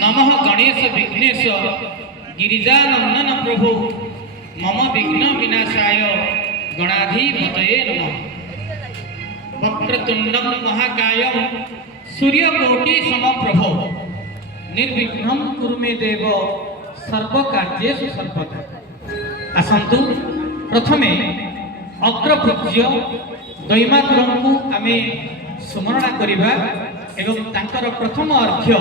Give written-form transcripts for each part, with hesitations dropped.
नमः गणेश विघ्नेश गिरिजानंदन प्रभु मम विघ्न विनाशाय गणाधिपतये नमः। वक्रतुंडं महाकायं सूर्यकोटि समप्रभ निर्विघ्नं कुरु मे देव सर्वकार्येषु सर्वदा। आसन्तु प्रथमे अग्रपूज्य दैमातुरଙ୍କୁ आमे स्मरण करिबा एवं तांकर प्रथम अर्घ्य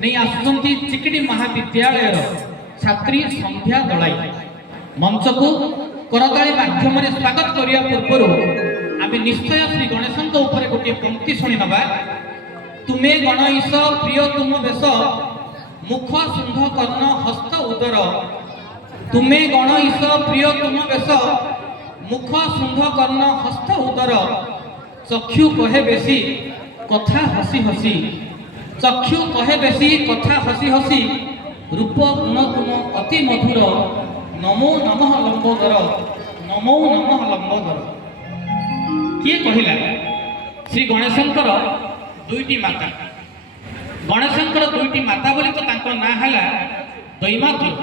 नहीं आसुचंती चिकिटी महाविद्यालय छात्री संध्या दलाई। मंच को करताली माध्यम स्वागत करिया पूर्व आमे निश्चय श्री गणेशଙ୍କ ऊपर गोटे पंक्ति शुणी नबा। तुमे गणेश प्रिय तुम बेश मुख शुंभ कर्ण हस्त उदर। तुमे गणेश प्रिय तुम बेश मुख शुंभ कर्ण हस्त उदर। चक्षु कहे बेसी कथा हसी हसी। चक्षु कहे बेसी कथा हसी हसी। रूप गुण तुम अति मधुर। नमो नमः लंबोदर। नमो नमः लंबोदर। किए कहिला श्री गणेशंकर दुईटी माता। गणेशंकर दुईटी माता बोली तो तांको ना हला दैमातुर।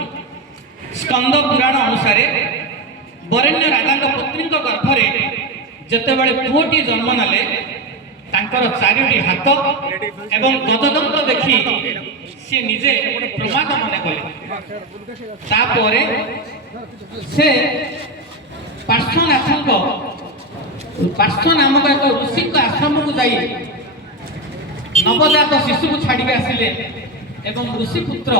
स्कंद पुराण अनुसार वरेण्य राजा पत्नी गर्भरे जेतेबेले पुओटी जन्म नेले तांकर चारिटी हाथ एवं गजदंत देखि से निजे प्रमाद मने कले। तापरे से पार्श्व नामक एक ऋषि आश्रम को जाई नवजात शिशु को छाड़ी आसिले एवं ऋषि पुत्र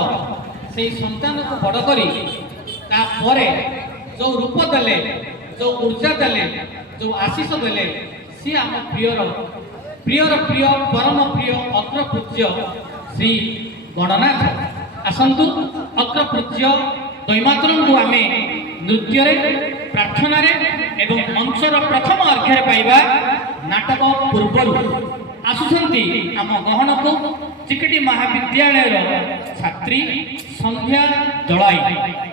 से संतान को बड़ करी तापरे जो रूप देले जो ऊर्जा देले जो आशीष देले सी आम प्रियर प्रिय परम प्रिय अग्रपूज्य श्री गणनाथ। आसन्तु अग्रपूज्य दैमातुरଙ୍କୁ को आमे नृत्य प्रार्थना एवं मंचर प्रथम अर्घ्य पाइबा। नाटक पूर्व आसुचंती आम गहन को चिकिटी महाविद्यालय छात्री संध्या दलाई।